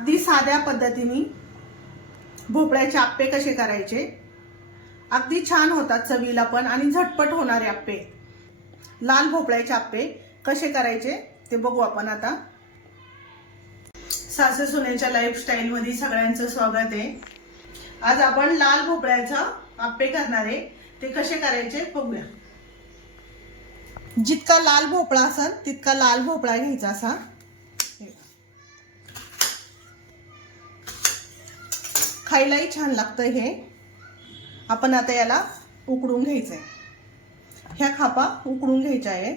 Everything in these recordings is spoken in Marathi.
अगदी साध्या पद्धतीने भोपळ्याचे आप्पे कसे करायचे, अगदी छान होतात चवीला पण आणि झटपट होणारे आप्पे. लाल भोपळ्याचे आप्पे कसे करायचे ते बघू आपण आता. सासू सुनेच्या लाईफस्टाईल मध्ये सगळ्यांचं स्वागत आहे. आज आपण लाल भोपळ्याचा आप्पे करणार आहे. ते कसे करायचे बघूया. जितका लाल भोपळा असेल तितका लाल भोपळा घ्यायचा असा. खायलाही छान लागतं हे. आपण आता याला उकडून घ्यायचंय. ह्या खापा उकडून घ्यायच्या आहे.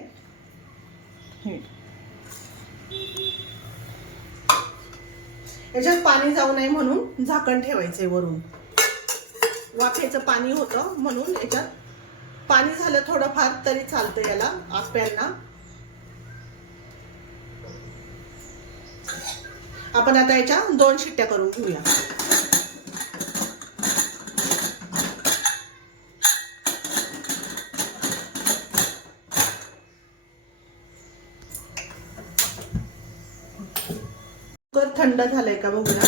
याच्यात पाणी जाऊ नये म्हणून झाकण ठेवायचंय वरून. वाफेचं पाणी होतं म्हणून याच्यात पाणी झालं थोडंफार तरी चालतं याला आप्यांना. आपण आता याच्या 2 शिट्ट्या करून घेऊया. तर थंड झालंय का बघूया.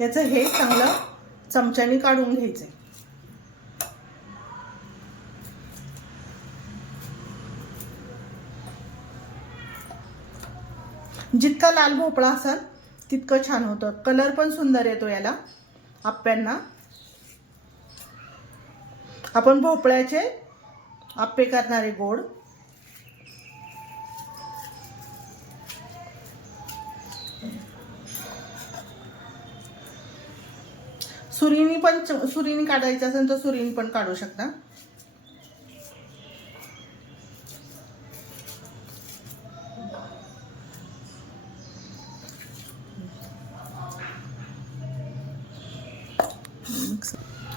याचं हे चांगलं चमच्याने काढून घ्यायचंय. जितका लाल भोपळा असेल तितकं छान होतं. कलर पण सुंदर येतो याला आप्यांना. आपण भोपळ्याचे आप्पे करणारे गोड. सुरीनी काढायचं असेल तर सुरीनी पण काढू शकता.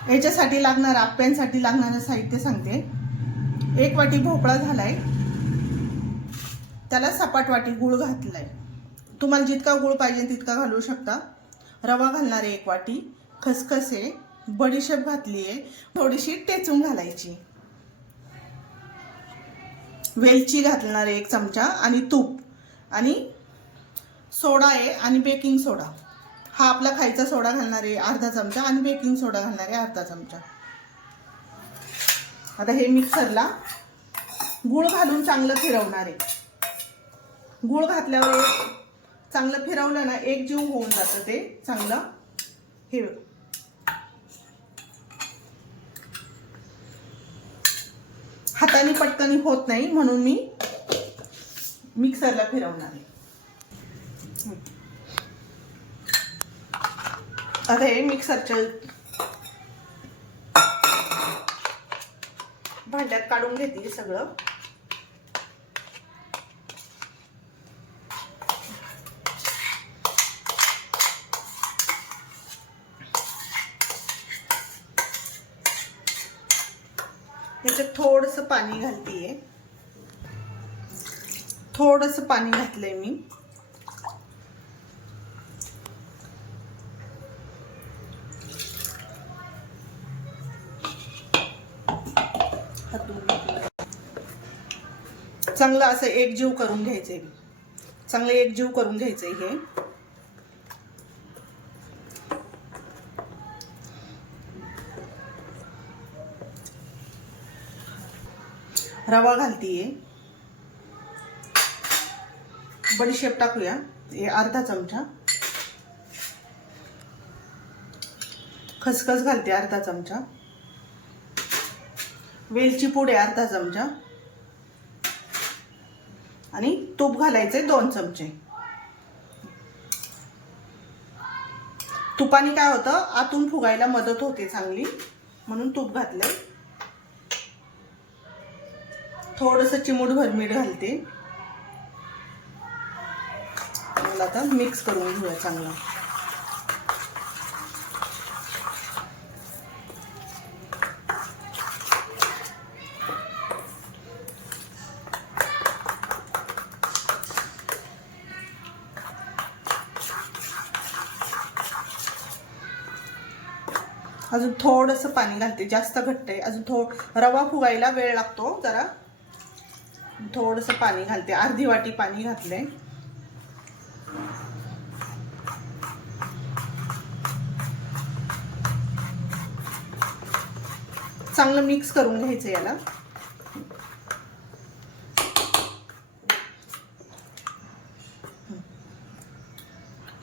याच्यासाठी लागणार आप्यांसाठी लागणारं साहित्य सांगते. 1 वाटी भोपळा झालाय, त्याला सपाट वाटी गूळ घातलाय. तुम्हाला जितका गूळ पाहिजे तितका घालू शकता. रवा घालणार आहे 1 वाटी. खसखसे, बडीशेप घातली आहे, थोडीशी टेचून घालायची. वेलची घालणार आहे 1 चमचा आणि तूप आणि सोडा आहे आणि बेकिंग सोडा. हा आपला खायचा सोडा घालणार आहे अर्धा चमचा आणि बेकिंग सोडा घालणार आहे अर्धा चमचा. आता हे मिक्सरला गूळ घालून चांगलं फिरवणार आहे. गूळ घातल्यावर चांगलं फिरवलं ना एकजीव होऊन जातं ते चांगलं. हे हाताने पटकन होत नाही म्हणून मी मिक्सरला फिरवणार आहे. आता हे मिक्सरच्या भांड्यात काढून घेते सगळं. याच्यात थोडंसं पाणी घालतेय. थोडंसं पाणी घातलंय मी. चांगलं असं एकजीव करून घ्यायचंय. चांगलं एकजीव करून घ्यायचंय हे. रवा घालतीये. बडीशेप टाकूया हे अर्धा चमचा. खसखस घालते अर्धा चमचा. वेलची पूड आहे अर्धा चमचा आणि तूप घालायचे 2 चमचे. तुपाने काय होतं आतून फुगायला मदत होते चांगली म्हणून तूप घातलंय. थोडंसं चिमूटभर मीठ घालते. मला आता मिक्स करून घेऊया चांगलं. अजून थोडंसं पाणी घालते, जास्त घट्ट आहे अजून. रवा फुगायला वेळ लागतो जरा. थोडंसं पाणी घालते, अर्धी वाटी पाणी घातलंय. चांगलं मिक्स करून घ्यायचं याला.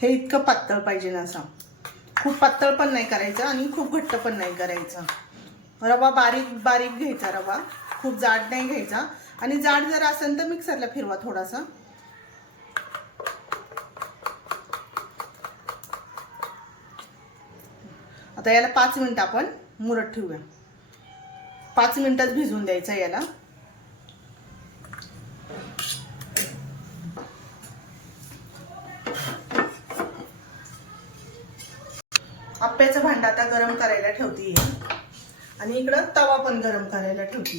हे इतकं पातळ पाहिजे ना, असं खूप पातळ पण नाही करायचं आणि खूप घट्ट पण नाही करायचं. रवा बारीक बारीक घ्यायचा, रवा खूप जाड नाही घ्यायचा. आणि जाड जर असेल तर मिक्सरला फिरवा थोडासा. आता याला 5 मिनिटं आपण मुरत ठेवूया. 5 मिनिटच भिजून द्यायचं याला. आप्याचं भांडं आता गरम करायला ठेवते आणि इकडं तवा पण गरम करायला ठेवते.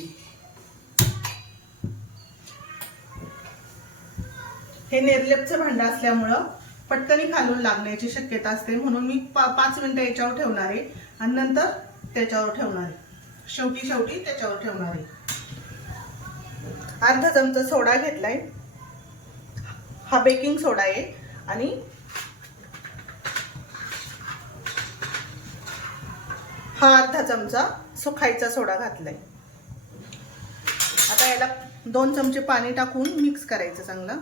हे निर्लेपचं भांडं असल्यामुळं पटकन खालून लागण्याची शक्यता असते, म्हणून मी 5 मिनिटं याच्यावर ठेवणार आहे आणि नंतर त्याच्यावर ठेवणार आहे. शेवटी त्याच्यावर ठेवणार आहे. अर्धा चमचा सोडा घेतलाय. हा बेकिंग सोडा आहे आणि हा अर्धा चमचा सुखायचा सोडा घातलाय. आता याला 2 चमचे पाणी टाकून मिक्स करायचं चांगलं.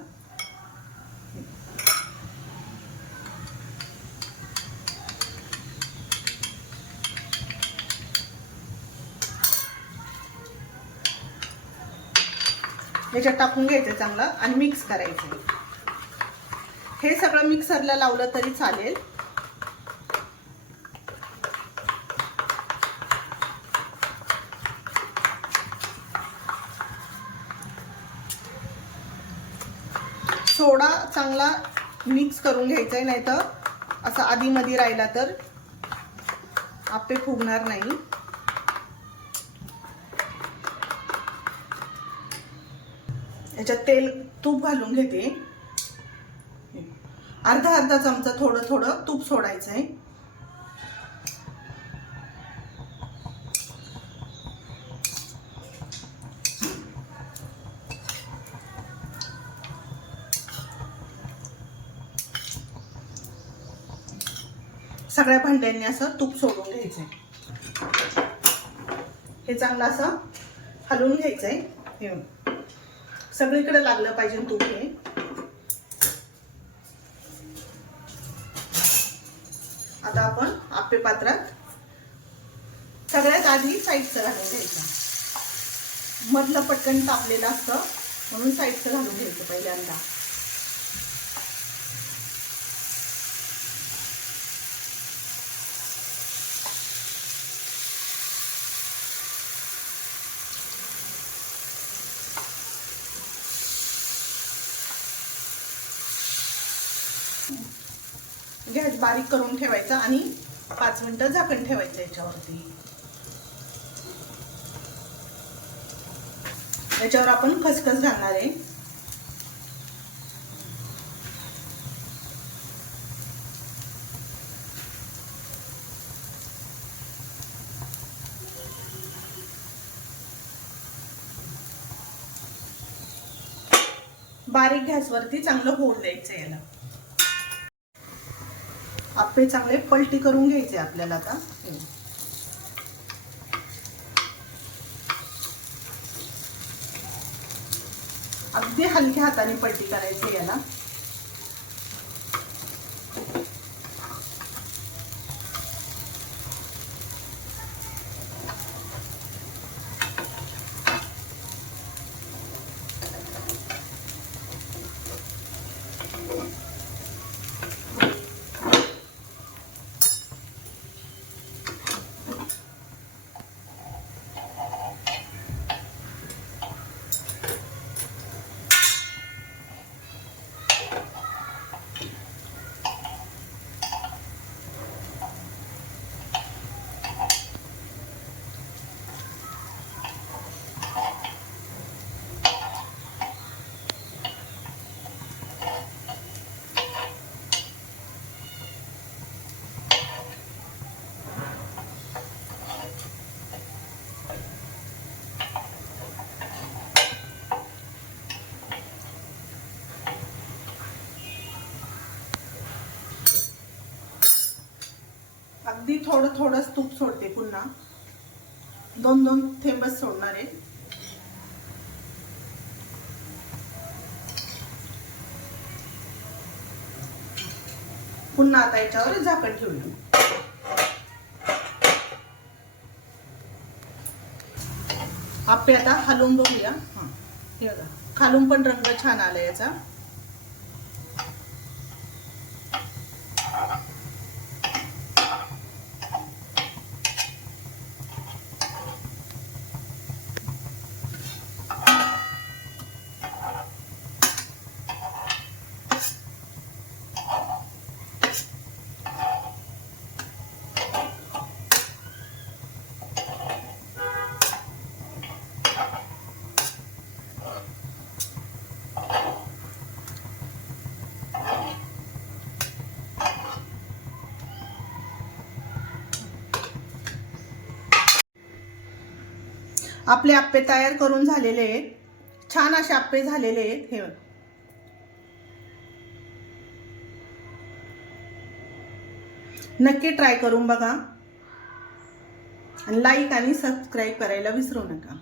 याच्यात टाकून घ्यायचं चांगलं आणि मिक्स करायचं. हे सगळं मिक्सरला लावलं तरी चालेल. सोडा चांगला मिक्स करून घ्यायचा आहे, नाहीतर असं आधीमध्ये राहिला तर आप्पे फुगणार नाही. याच्यात तेल तूप घालून घेते. अर्धा चमचा थोडं तूप सोडायचं आहे. सगळ्या भांड्यांनी असं तूप सोडून घ्यायचंय. हे चांगलं असं हलवून घ्यायचंय. हे सगळीकडे लागलं पाहिजे तूप. हे आता आपण आप्पे पात्रात सगळ्यात आधी साईडचं घालून घ्यायचं. मधलं पटकन तापलेलं असतं म्हणून साईडचं घालून घ्यायचं पहिल्यांदा. गॅस बारीक करून ठेवायचा आणि 5 मिनिटं झाकण ठेवायचं याच्यावरती. याच्यावर आपण खसखस घालणार आहे. बारीक गॅसवरती चांगलं होऊन द्यायचं याला. आप्पे चांगले पलटी करून घ्यायचे आपल्याला. आता अगदी हलक्या हाताने पलटी करायची याला. अगदी थोडं थोडंच तूप सोडते, पुन्हा 2-2 थेंबच सोडणार आहे. पुन्हा आता याच्यावर झाकण ठेवूया. आप्पे आता हलवून बघूया. हे बघा, खालून पण रंग छान आला याचा. आपले आप्पे तयार करून झालेले आहेत. छान असे आप्पे झालेले आहेत. हे नक्की ट्राय करून बघा आणि लाईक आणि सबस्क्राईब करायला विसरू नका.